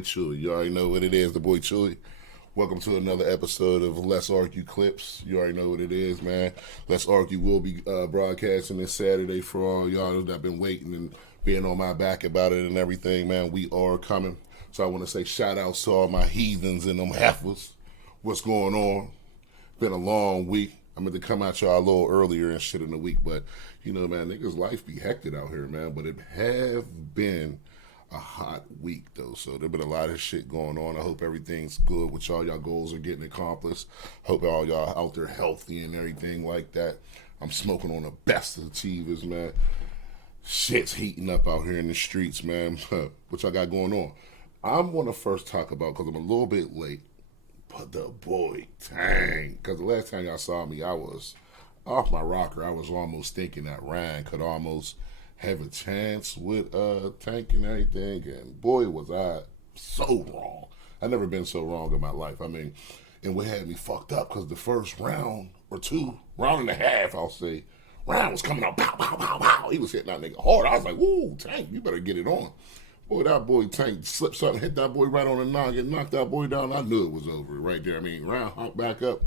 boy Chewy. You already know what it is, the boy Chewy. Welcome to another episode of Let's Argue Clips. You already know what it is, man. Let's Argue will be broadcasting this Saturday for all y'all that have been waiting and being on my back about it and everything, man. We are coming. So I want to say shout outs to all my heathens and them heifers. What's going on? Been a long week. I meant to come at y'all a little earlier and shit in the week, but you know, man, niggas' life be hectic out here, man. But it have been a hot week though, so there been a lot of shit going on. I hope everything's good with y'all goals are getting accomplished. Hope all y'all out there healthy and everything like that. I'm smoking on the best of the Chivas, man. Shit's heating up out here in the streets, man. What y'all got going on? I'm gonna first talk about, because I'm a little bit late, but the boy Tank. Because the last time y'all saw me, I was off my rocker. I was almost thinking that Ryan could almost have a chance with Tank and everything, and boy was I so wrong. I never been so wrong in my life. I mean, and what had me fucked up, because the first round or two, round and a half, I'll say, Ryan was coming out, pow, pow, pow, pow. He was hitting that nigga hard. I was like, woo, Tank, you better get it on. Boy, that boy Tank slipped something, hit that boy right on the noggin, knocked that boy down. I knew it was over right there. I mean, Ryan hopped back up,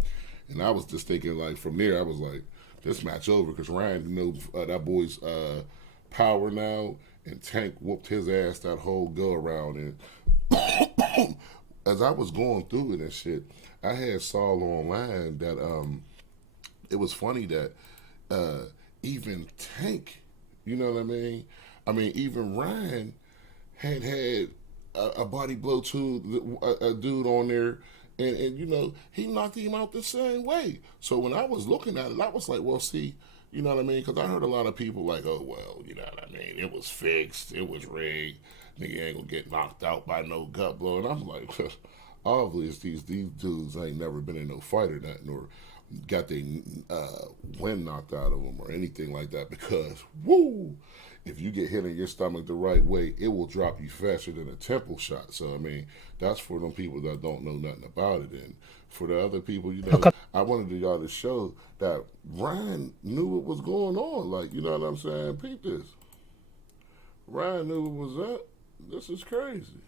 and I was just thinking, like, from there, I was like, this match over, because Ryan knows that boy's power now, and Tank whooped his ass that whole go around. And as I was going through it and shit, I had saw online that it was funny that even Tank, you know what I mean? I mean, even Ryan had a body blow to a dude on there, and you know, he knocked him out the same way. So when I was looking at it, I was like, well, see, you know what I mean? Because I heard a lot of people like, oh, well, you know what I mean? It was fixed. It was rigged. Nigga ain't gonna get knocked out by no gut blow. And I'm like, obviously, these dudes ain't never been in no fight or nothing, or got their wind knocked out of them or anything like that, because, woo, if you get hit in your stomach the right way, it will drop you faster than a temple shot. So, I mean, that's for them people that don't know nothing about it. And for the other people, you know, I wanted y'all to show that Ryan knew what was going on. Like, you know what I'm saying? Peep this. Ryan knew what was up. This is crazy.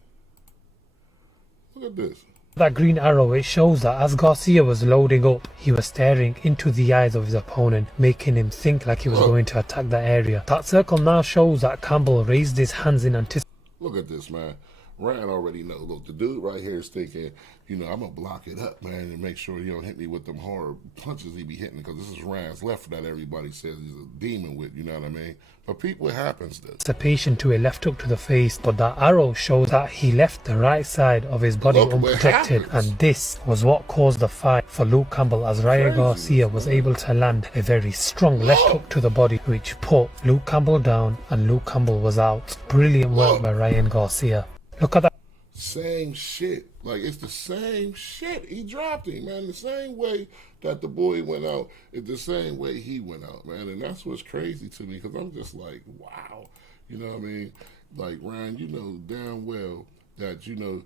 Look at this. That green arrow, it shows that as Garcia was loading up, he was staring into the eyes of his opponent, making him think like he was going to attack that area. That circle now shows that Campbell raised his hands in anticipation. Look at this, man. Ryan already know. Look, the dude right here is thinking, you know, I'm going to block it up, man, and make sure he don't hit me with them hard punches he be hitting, because this is Ryan's left that everybody says he's a demon with, you know what I mean? But people, it happens, though. Anticipation to a left hook to the face, but that arrow shows that he left the right side of his body unprotected, and this was what caused the fight for Luke Campbell, as Ryan Garcia was able to land a very strong left hook to the body, which put Luke Campbell down, and Luke Campbell was out. Brilliant work by Ryan Garcia. Look at that. Same shit. Like, it's the same shit. He dropped him, man. The same way that the boy went out is the same way he went out, man. And that's what's crazy to me, because I'm just like, wow. You know what I mean? Like, Ryan, you know damn well that, you know,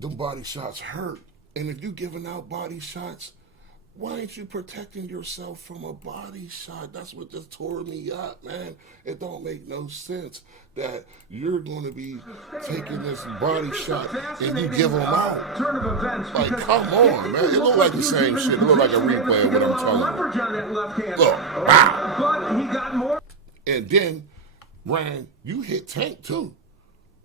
them body shots hurt. And if you giving out body shots, why ain't you protecting yourself from a body shot? That's what just tore me up, man. It don't make no sense that you're going to be taking this body shot and you give them out. Like, come on, man. It look like the same shit. It look like a replay of what I'm talking about. Look, wow. And then, Ryan, you hit Tank too.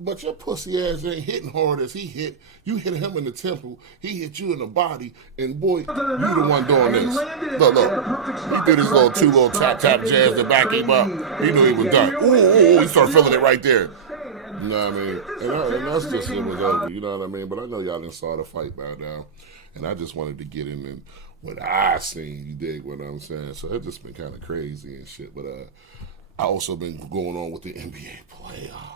But your pussy ass ain't hitting hard as he hit. You hit him in the temple, he hit you in the body, and boy, you the one doing this. Look, he did his little two little tap jazz to back him up. He knew he was done. Ooh, he started feeling it right there. You know what I mean? And that's just, it was over, you know what I mean? But I know y'all didn't saw the fight by now, and I just wanted to get in and what I seen, you dig what I'm saying? So it just been kind of crazy and shit. But I also been going on with the NBA playoffs.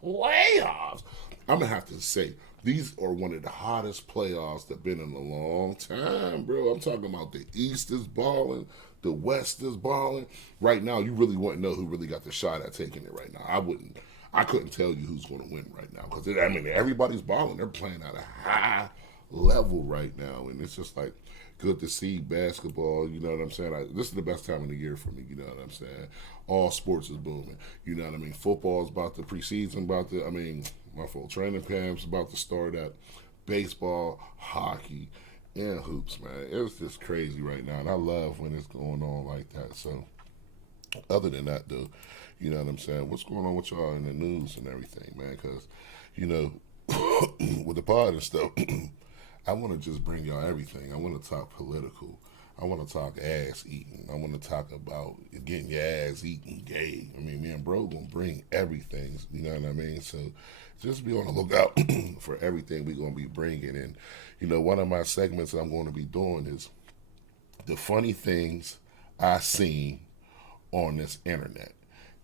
I'm gonna have to say, these are one of the hottest playoffs that been in a long time, bro. I'm talking about the East is balling, the West is balling. Right now, you really wouldn't know who really got the shot at taking it right now. I couldn't tell you who's going to win right now, because I mean, everybody's balling. They're playing at a high level right now, and it's just like, good to see basketball. You know what I'm saying? This is the best time of the year for me. You know what I'm saying? All sports is booming. You know what I mean? Football's about the preseason, my full training camp's about to start up. Baseball, hockey, and hoops, man. It's just crazy right now, and I love when it's going on like that. So, other than that, though, you know what I'm saying? What's going on with y'all in the news and everything, man? Because, you know, with the pod and stuff, I want to just bring y'all everything. I want to talk political. I want to talk ass eating. I want to talk about getting your ass eaten gay. I mean, me and bro gonna bring everything. You know what I mean? So just be on the lookout for everything we gonna be bringing. And you know, one of my segments that I'm going to be doing is the funny things I seen on this internet.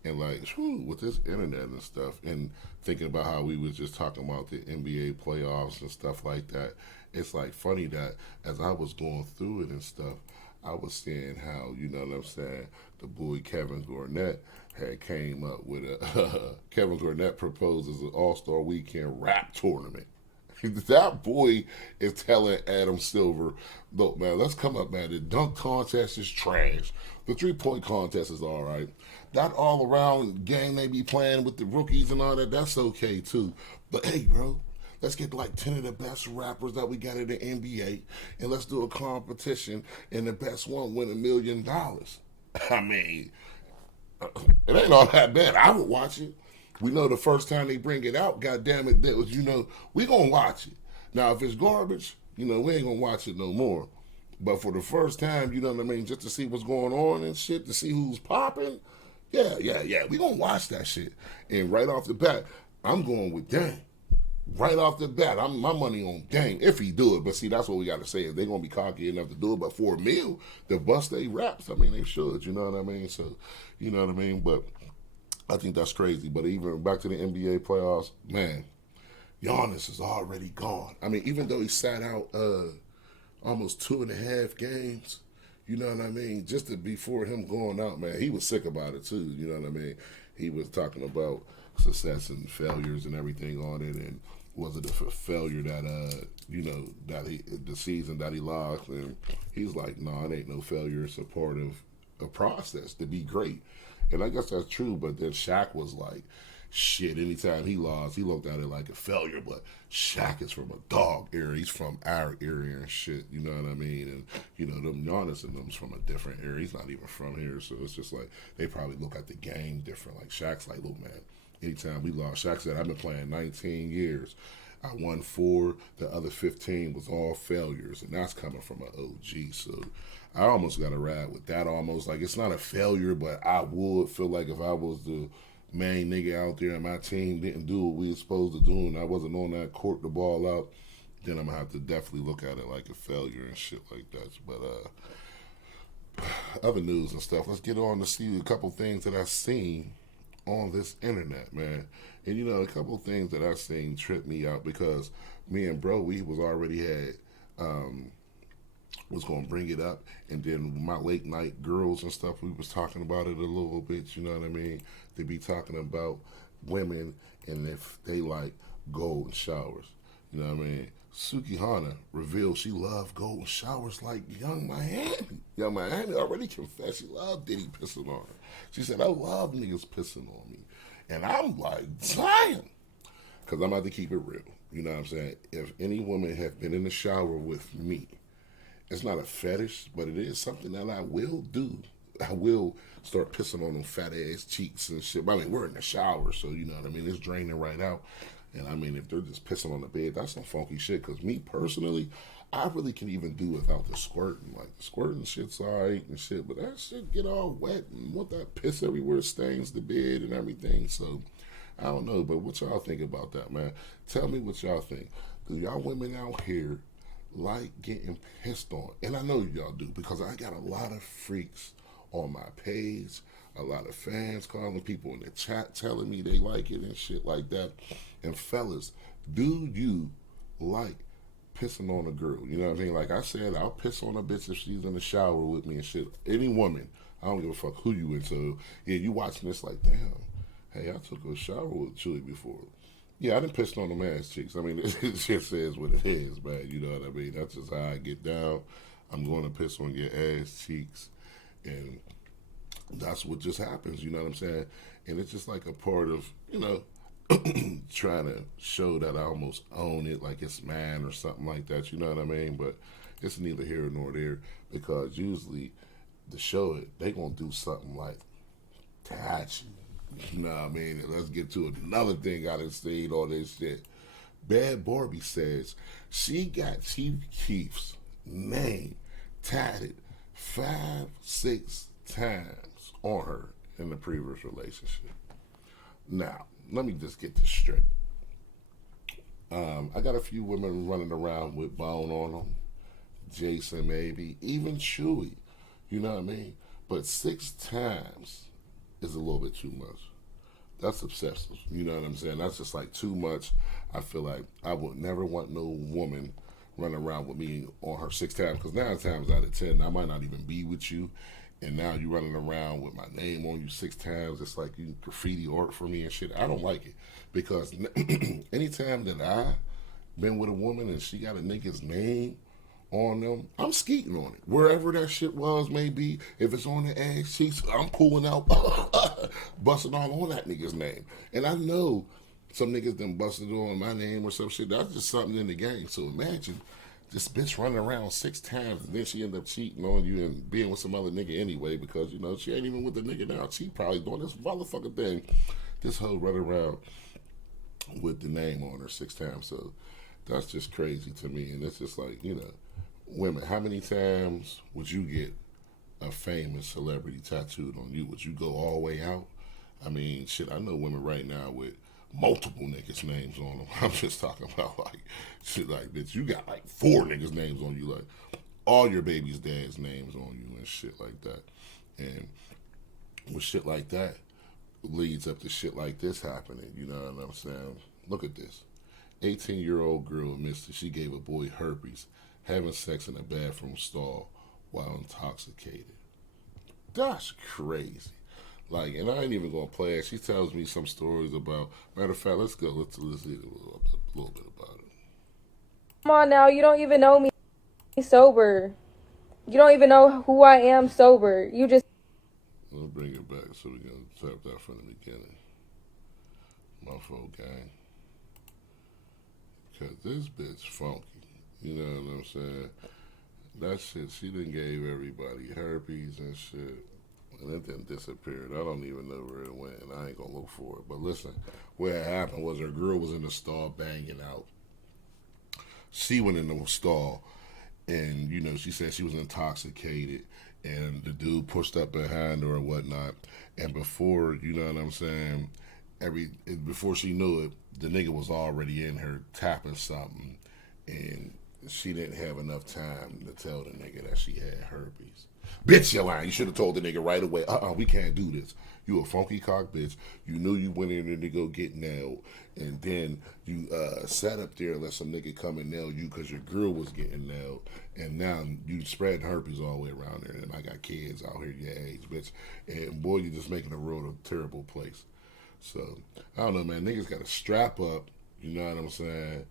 And like, with this internet and stuff, and thinking about how we was just talking about the NBA playoffs and stuff like that, it's like funny that as I was going through it and stuff, I was seeing how, you know what I'm saying, the boy Kevin Garnett had came up with Kevin Garnett proposes an All-Star Weekend rap tournament. That boy is telling Adam Silver, look, man, let's come up, man. The dunk contest is trash. The three-point contest is all right. That all-around game they be playing with the rookies and all that, that's okay, too. But, hey, bro, let's get like 10 of the best rappers that we got in the NBA, and let's do a competition, and the best one win $1 million. I mean, it ain't all that bad. I would watch it. We know the first time they bring it out, goddamn it, that was, you know, we gonna watch it. Now, if it's garbage, you know, we ain't gonna watch it no more. But for the first time, you know what I mean, just to see what's going on and shit, to see who's popping, yeah, we gonna watch that shit. And right off the bat, I'm going with Dame. Right off the bat, my money on Dame, if he do it. But see, that's what we got to say, is they going to be cocky enough to do it. But for $1 million, to bust they raps, I mean, they should, you know what I mean? So, you know what I mean? But I think that's crazy. But even back to the NBA playoffs, man, Giannis is already gone. I mean, even though he sat out almost 2.5 games, you know what I mean? Just before him going out, man, he was sick about it too, you know what I mean? He was talking about success and failures and everything on it, and was it a failure that the season that he lost, and he's like, no, it ain't no failure, it's a part of a process to be great. And I guess that's true, but then Shaq was like, shit, anytime he lost, he looked at it like a failure, but Shaq is from a dog era, he's from our area and shit, you know what I mean? And, you know, them Giannis and them's from a different area, he's not even from here, so it's just like, they probably look at the game different. Like, Shaq's like, look, man, anytime we lost, Shaq said, I've been playing 19 years. I won 4, the other 15 was all failures, and that's coming from an OG. So I almost got to ride with that almost. Like, it's not a failure, but I would feel like if I was the main nigga out there and my team didn't do what we were supposed to do and I wasn't on that court the ball out, then I'm going to have to definitely look at it like a failure and shit like that. But other news and stuff, let's get on to see a couple things that I've seen on this internet, man. And you know, a couple of things that I've seen trip me out, because me and bro, we was already had was gonna bring it up, and then my late night girls and stuff, we was talking about it a little bit, you know what I mean? They be talking about women and if they like golden showers. You know what I mean? Suki Hana revealed she loved golden showers like Young Miami. Young Miami already confessed she loved Diddy pissing on her. She said, I love niggas pissing on me. And I'm like, damn. Because I'm about to keep it real. You know what I'm saying? If any woman have been in the shower with me, it's not a fetish, but it is something that I will do. I will start pissing on them fat ass cheeks and shit. I mean, we're in the shower, so you know what I mean? It's draining right out. And I mean, if they're just pissing on the bed, that's some funky shit. Because me personally, I really can even do without the squirting. Like, the squirting shit's alright and shit, but that shit get all wet and what that piss everywhere stains the bed and everything. So, I don't know, but what y'all think about that, man? Tell me what y'all think. Do y'all women out here like getting pissed on? And I know y'all do, because I got a lot of freaks on my page, a lot of fans calling, people in the chat telling me they like it and shit like that. And fellas, do you like pissing on a girl? You know what I mean? Like I said, I'll piss on a bitch if she's in the shower with me and shit. Any woman, I don't give a fuck who you into. Yeah, you watching this like, damn, hey, I took a shower with Chewy before. Yeah, I done pissed on them ass cheeks. I mean, it just says what it is, man. You know what I mean? That's just how I get down. I'm going to piss on your ass cheeks. And that's what just happens, you know what I'm saying? And it's just like a part of, trying to show that I almost own it, like it's mine or something like that, you know what I mean? But it's neither here nor there, because usually to show it, they gonna do something like touch you know what I mean? And let's get to another thing I done seen all this shit. Bad Barbie says she got Chief Keef's name tatted 5-6 times on her in the previous relationship. Now, let me just get this straight. I got a few women running around with bone on them. Jason maybe, even Chewy. You know what I mean? But 6 times is a little bit too much. That's obsessive. You know what I'm saying? That's just like too much. I feel like I would never want no woman running around with me on her 6 times, because 9 times out of 10, I might not even be with you. And now you running around with my name on you 6 times. It's like you graffiti art for me and shit. I don't like it, because anytime that I been with a woman and she got a nigga's name on them, I'm skeeting on it. Wherever that shit was, maybe if it's on the ass cheeks, I'm pulling out, busting all on that nigga's name. And I know some niggas done busted on my name or some shit. That's just something in the game. So imagine this bitch running around 6 times, and then she end up cheating on you and being with some other nigga anyway, because she ain't even with the nigga now. She probably doing this motherfucking thing. This hoe running around with the name on her 6 times. So that's just crazy to me. And it's just like, women, how many times would you get a famous celebrity tattooed on you? Would you go all the way out? I mean, shit, I know women right now with multiple niggas' names on them. I'm just talking about like shit like, bitch, you got like 4 niggas' names on you, like all your baby's dad's names on you and shit like that. And with shit like that leads up to shit like this happening, you know what I'm saying? Look at this. 18-year-old girl admits that she gave a boy herpes having sex in a bathroom stall while intoxicated. That's crazy. Like, and I ain't even gonna play it. She tells me some stories about. Matter of fact, let's go. Let's hear a little bit about it. Come on now, you don't even know me sober. You don't even know who I am sober. You just. Let's bring it back so we can tap that from the beginning. My folk gang. Cause this bitch funky. You know what I'm saying? That shit, she done gave everybody herpes and shit. And it then disappeared. I don't even know where it went, and I ain't gonna look for it. But listen, what had happened was her girl was in the stall banging out. She went in the stall, and she said she was intoxicated, and the dude pushed up behind her or whatnot. And before, you know what I'm saying, before she knew it, the nigga was already in her tapping something, and she didn't have enough time to tell the nigga that she had herpes. Bitch, you lying. You should have told the nigga right away, we can't do this. You a funky cock bitch. You knew you went in there to go get nailed, and then you sat up there and let some nigga come and nail you because your girl was getting nailed, and now you spreading herpes all the way around there, and I got kids out here your age, bitch. And boy, you just making the world a terrible place. So, I don't know, man. Niggas got to strap up, you know what I'm saying?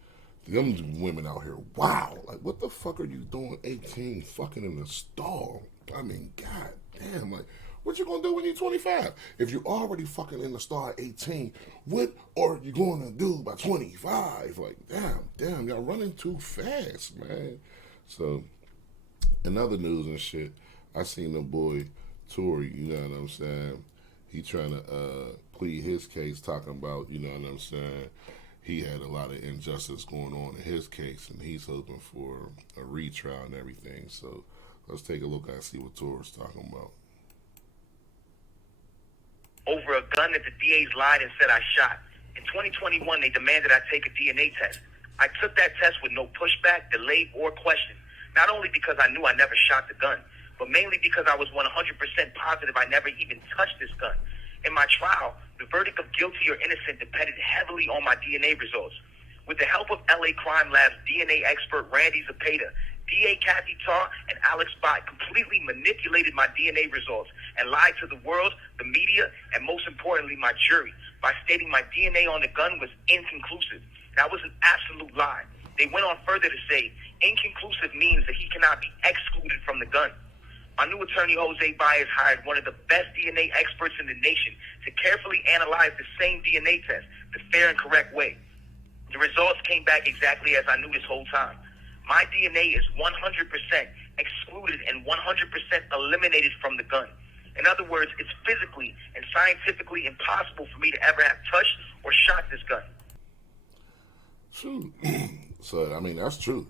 Them women out here, wow. Like, what the fuck are you doing 18 fucking in the stall? I mean, god damn, like, what you gonna do when you're 25? If you're already fucking in the stall at 18, what are you gonna do by 25? Like, damn, y'all running too fast, man. So, in other news and shit, I seen the boy, Tory, you know what I'm saying? He trying to plead his case, talking about, you know what I'm saying, he had a lot of injustice going on in his case, and he's hoping for a retrial and everything. So let's take a look and see what Tor's talking about. Over a gun that the DAs lied and said I shot. In 2021, they demanded I take a DNA test. I took that test with no pushback, delay, or question. Not only because I knew I never shot the gun, but mainly because I was 100% positive I never even touched this gun. In my trial, the verdict of guilty or innocent depended heavily on my DNA results. With the help of LA Crime Lab's DNA expert Randy Zepeda, DA Kathy Tarr, and Alex Bott completely manipulated my DNA results and lied to the world, the media, and most importantly, my jury, by stating my DNA on the gun was inconclusive. That was an absolute lie. They went on further to say, inconclusive means that he cannot be excluded from the gun. My new attorney, Jose Baez, hired one of the best DNA experts in the nation to carefully analyze the same DNA test the fair and correct way. The results came back exactly as I knew this whole time. My DNA is 100% excluded and 100% eliminated from the gun. In other words, it's physically and scientifically impossible for me to ever have touched or shot this gun. True. So, I mean, that's true.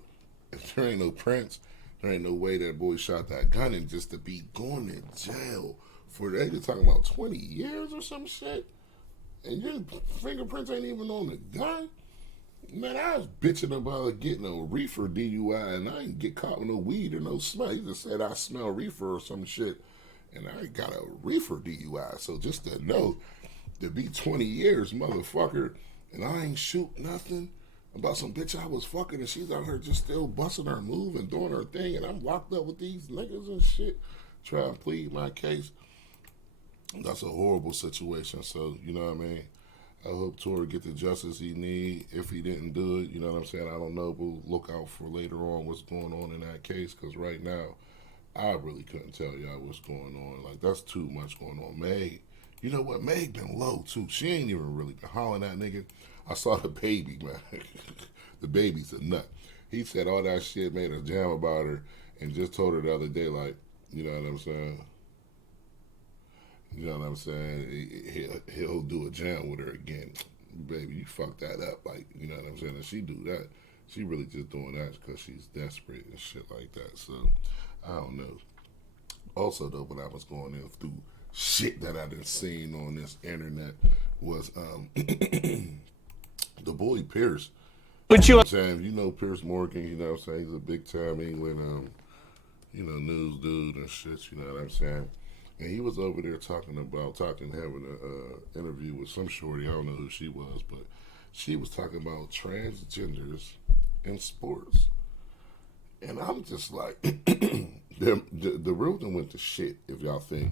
If there ain't no prints, there ain't no way that boy shot that gun, and just to be going to jail for, they just talking about 20 years or some shit, and your fingerprints ain't even on the gun? Man, I was bitching about getting a reefer DUI, and I didn't get caught with no weed or no smell. He just said I smell reefer or some shit, and I got a reefer DUI. So just to know, to be 20 years, motherfucker, and I ain't shoot nothing about some bitch I was fucking, and she's out here just still busting her move and doing her thing, and I'm locked up with these niggas and shit, trying to plead my case. That's a horrible situation. So, you know what I mean? I hope Tory get the justice he need. If he didn't do it, you know what I'm saying? I don't know, but look out for later on what's going on in that case, because right now, I really couldn't tell y'all what's going on. Like, that's too much going on. Meg, you know what? Meg been low, too. She ain't even really been hollering at nigga. I saw the baby, man. The baby's a nut. He said all that shit, made a jam about her, and just told her the other day, like, you know what I'm saying? You know what I'm saying? He'll do a jam with her again. Baby, you fucked that up. Like, you know what I'm saying? And she do that. She really just doing that because she's desperate and shit like that. So, I don't know. Also, though, when I was going in through shit that I done seen on this internet was the boy Pierce. But you know what I'm saying? You know Pierce Morgan, you know what I'm saying? He's a big time England, news dude and shit, you know what I'm saying? And he was over there having an interview with some shorty. I don't know who she was, but she was talking about transgenders in sports. And I'm just like, the real thing went to shit, if y'all think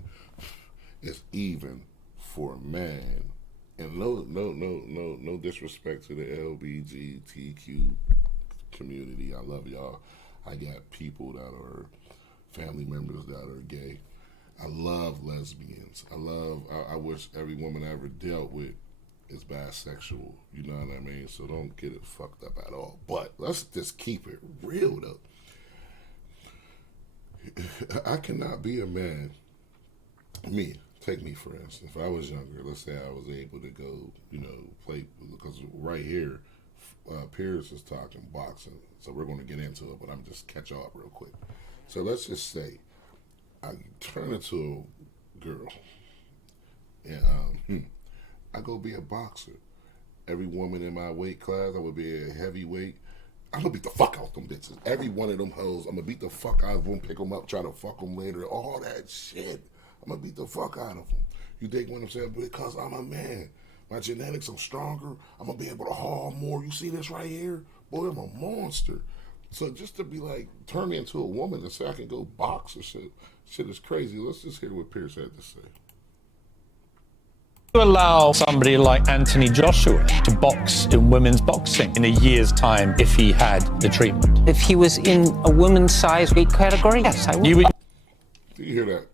it's even for a man. And no disrespect to the LGBTQ community. I love y'all. I got people that are family members that are gay. I love lesbians. I wish every woman I ever dealt with is bisexual. You know what I mean? So don't get it fucked up at all. But let's just keep it real, though. I cannot be a man. Take me for instance. If I was younger, let's say I was able to go, play, because right here, Pierce is talking boxing. So we're going to get into it, but I'm just catch y'all up real quick. So let's just say I turn into a girl, and I go be a boxer. Every woman in my weight class, I would be a heavyweight. I'm gonna beat the fuck out them bitches. Every one of them hoes, I'm gonna beat the fuck out of them, pick them up, try to fuck them later, all that shit. I'm gonna beat the fuck out of them. You dig what I'm saying? Because I'm a man. My genetics, I'm stronger. I'm gonna be able to haul more. You see this right here? Boy, I'm a monster. So just to be like, turn me into a woman and say I can go box or shit is crazy. Let's just hear what Pierce had to say. To allow somebody like Anthony Joshua to box in women's boxing in a year's time if he had the treatment? If he was in a woman's size weight category, yes, I would. Do you hear that?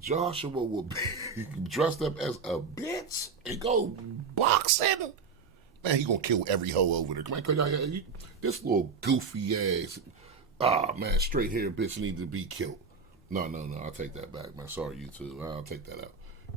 Joshua will be dressed up as a bitch and go boxing? Man, he gonna kill every hoe over there. Come on, this little goofy ass, man, straight hair bitch need to be killed. No, I'll take that back, man. Sorry, you too. I'll take that out.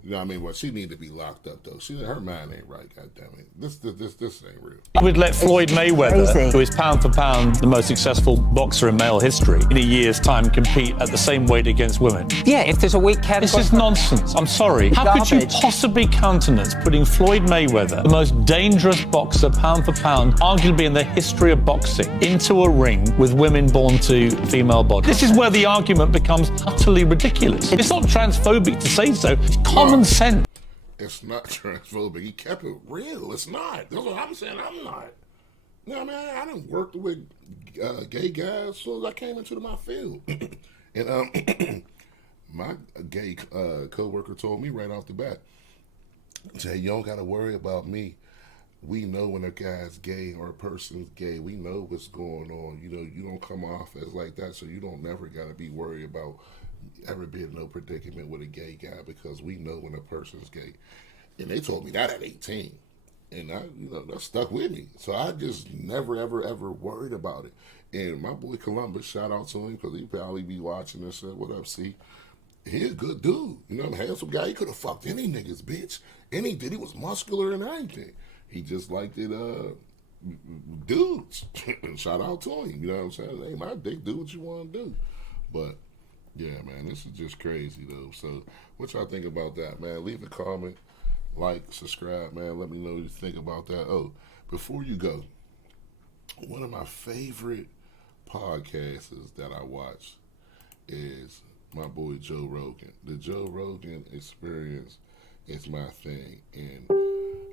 You know what I mean? Well, she need to be locked up, though. Her mind ain't right, goddammit. This ain't real. He would let Floyd Mayweather, who is pound for pound the most successful boxer in male history, in a year's time compete at the same weight against women. Yeah, if there's a weight category. This is nonsense. I'm sorry. How could you possibly countenance putting Floyd Mayweather, the most dangerous boxer pound for pound, arguably in the history of boxing, into a ring with women born to female bodies? This is where the argument becomes utterly ridiculous. It's not transphobic to say so. It's common sense. It's not transphobic. He kept it real. It's not. That's what I'm saying. I'm not. You know, man, I done worked with gay guys as soon as I came into my field. And my gay co-worker told me right off the bat, say, you don't got to worry about me we know when a guy's gay or a person's gay. We know what's going on. You know, you don't come off as like that, so you don't never got to be worried about ever being in no predicament with a gay guy, because we know when a person's gay. And they told me that at 18. And that stuck with me. So I just never, ever worried about it. And my boy Columbus, shout out to him, because he probably be watching this shit. What up, C? He a good dude. You know, I'm a handsome guy. He could have fucked any niggas, bitch. And he did. He was muscular and everything. He just liked it, dudes. And shout out to him. You know what I'm saying? Hey, my dick, do what you want to do. But, yeah, man, this is just crazy, though. So, what y'all think about that, man? Leave a comment. Like, subscribe, man. Let me know what you think about that. Oh, before you go, one of my favorite podcasts that I watch is my boy Joe Rogan. The Joe Rogan Experience is my thing. And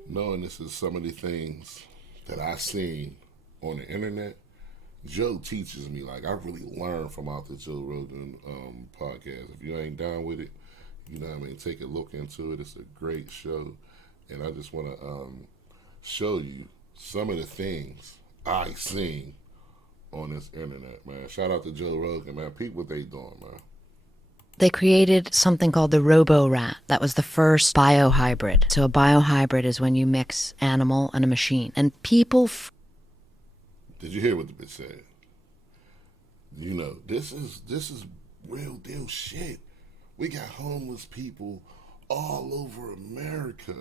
knowing this is some of the things that I've seen on the internet, Joe teaches me. Like, I really learned from out the Joe Rogan podcast. If you ain't down with it, you know what I mean, take a look into it. It's a great show. And I just want to show you some of the things I seen on this internet, man. Shout out to Joe Rogan, man. Peep what they doing, man. They created something called the robo-rat. That was the first biohybrid. So a biohybrid is when you mix animal and a machine. And people... Did you hear what the bitch said? You know, this is real deal shit. We got homeless people all over America,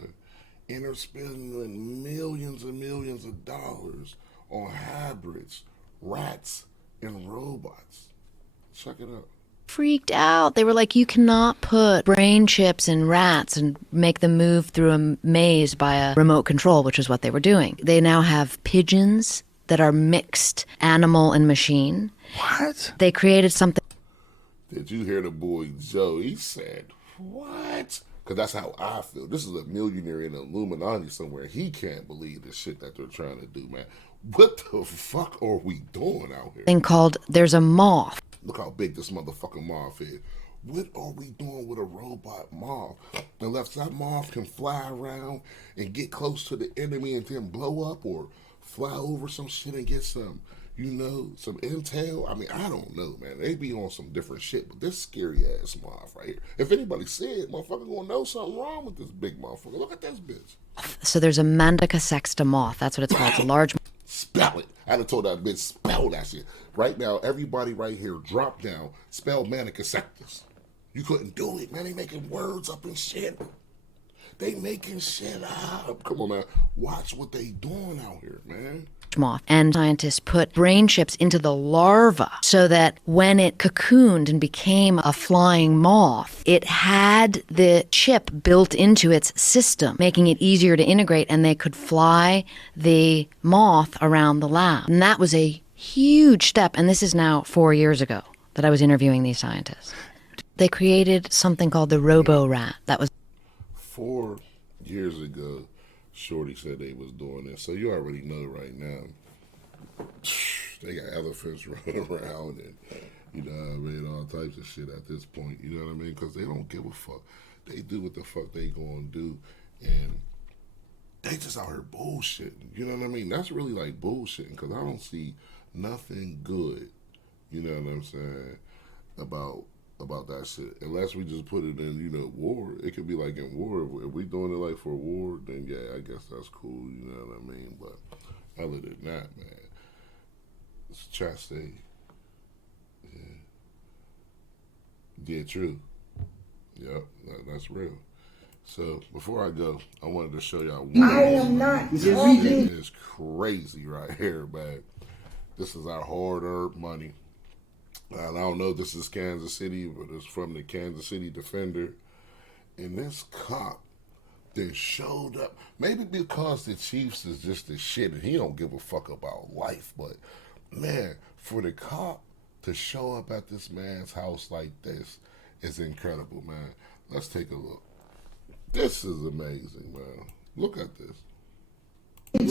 and they're spending millions and millions of dollars on hybrids, rats, and robots. Check it out. Freaked out. They were like, you cannot put brain chips in rats and make them move through a maze by a remote control, which is what they were doing. They now have pigeons that are mixed animal and machine. What? They created something. Did you hear the boy Joe? He said, what? Because that's how I feel. This is a millionaire in the Illuminati somewhere. He can't believe the shit that they're trying to do, man. What the fuck are we doing out here? Thing called There's a Moth. Look how big this motherfucking moth is. What are we doing with a robot moth? Unless that moth can fly around and get close to the enemy and then blow up, or fly over some shit and get some, you know, some intel. I mean, I don't know, man. They be on some different shit, but this scary ass moth right here. If anybody see it, motherfucker gonna know something wrong with this big motherfucker. Look at this bitch. So there's a Mandica sexta moth. That's what it's called. It's a large... Spell it. I done told that bitch, spell that shit. Right now, everybody right here, drop down, spell Mandica sectus. You couldn't do it, man. They making words up and shit. They making shit up. Come on, man. Watch what they doing out here, man. Moth. And scientists put brain chips into the larva so that when it cocooned and became a flying moth, it had the chip built into its system, making it easier to integrate, and they could fly the moth around the lab. And that was a huge step. And this is now 4 years ago that I was interviewing these scientists. They created something called the robo-rat. That was 4 years ago. Shorty said they was doing this, so you already know right now. They got elephants running around, and you know what I mean, all types of shit at this point. You know what I mean? Because they don't give a fuck. They do what the fuck they gonna do, and they just out here bullshitting. You know what I mean? That's really like bullshitting, because I don't see nothing good. You know what I'm saying about that shit, unless we just put it in, you know, war. It could be like in war. If we doing it like for war, then yeah, I guess that's cool. You know what I mean? But other than that, man, it's chastity. Yeah, true. Yep, that's real. So before I go, I wanted to show y'all one. I am not. This is crazy right here, man. This is our hard-earned money. And I don't know if this is Kansas City, but it's from the Kansas City Defender. And this cop that showed up, maybe because the Chiefs is just the shit and he don't give a fuck about life. But, man, for the cop to show up at this man's house like this is incredible, man. Let's take a look. This is amazing, man. Look at this. Hey,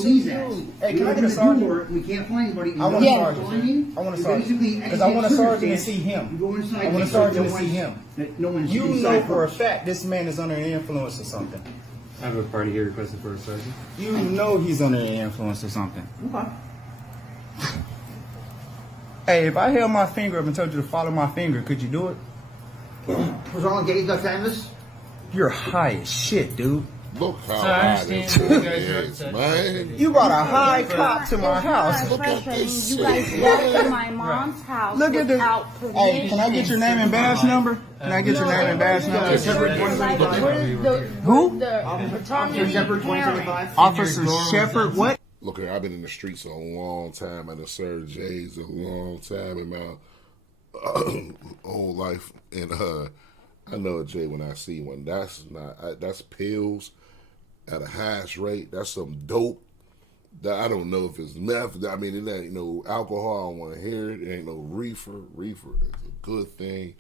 can I get a sergeant? We can't find anybody. I want a sergeant. I want a sergeant. Because I want a sergeant to see him. I want a sergeant to see him. You know for a fact this man is under the influence of something. I have a party here requested for a sergeant. You know he's under the influence or something. Okay. Hey, if I held my finger up and told you to follow my finger, could you do it? Was all engaged got famous? You're high as shit, dude. Look how high this shit is, man. You brought a high cop to my house. Look at this You shit. guys walked in my mom's house Look at the. without permission. Hey, can I get your name and badge number? Can I get your name and badge number? Who? Officer Shepard. What? Look here, I've been in the streets a long time. I done served J's a long time in my whole life, and I know a J when I see one. That's not. That's pills at a hash rate. That's some dope. That I don't know if it's meth. I mean, it ain't no alcohol. I don't want to hear it. It ain't no reefer. Reefer is a good thing.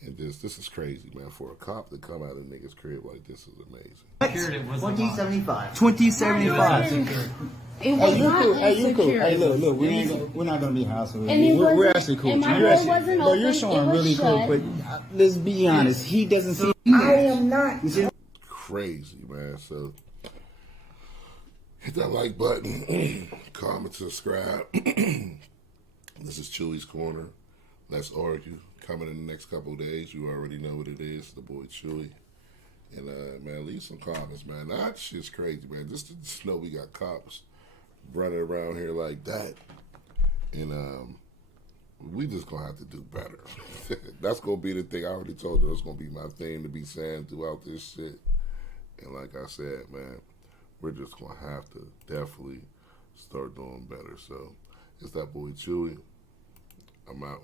And this is crazy, man. For a cop to come out of a nigga's crib like this is amazing. 2075. 2075. It was not Hey, you cool. insecure. Hey, look, we're not gonna be hostile. And it We're wasn't- actually cool. and my You're door actually, wasn't bro, you're open, showing it was really cool, shut. but let's be honest. He doesn't see. I am not. Crazy, man. So hit that like button, comment, subscribe. This is Chewy's Corner. Let's argue. Coming in the next couple of days. You already know what it is. The boy Chewy. And man, leave some comments, man. That shit's crazy, man. Just to know we got cops running around here like that. And we just gonna have to do better. That's gonna be the thing. I already told you that's gonna be my thing to be saying throughout this shit. And like I said, man, we're just gonna have to definitely start doing better. So it's that boy Chewy. I'm out.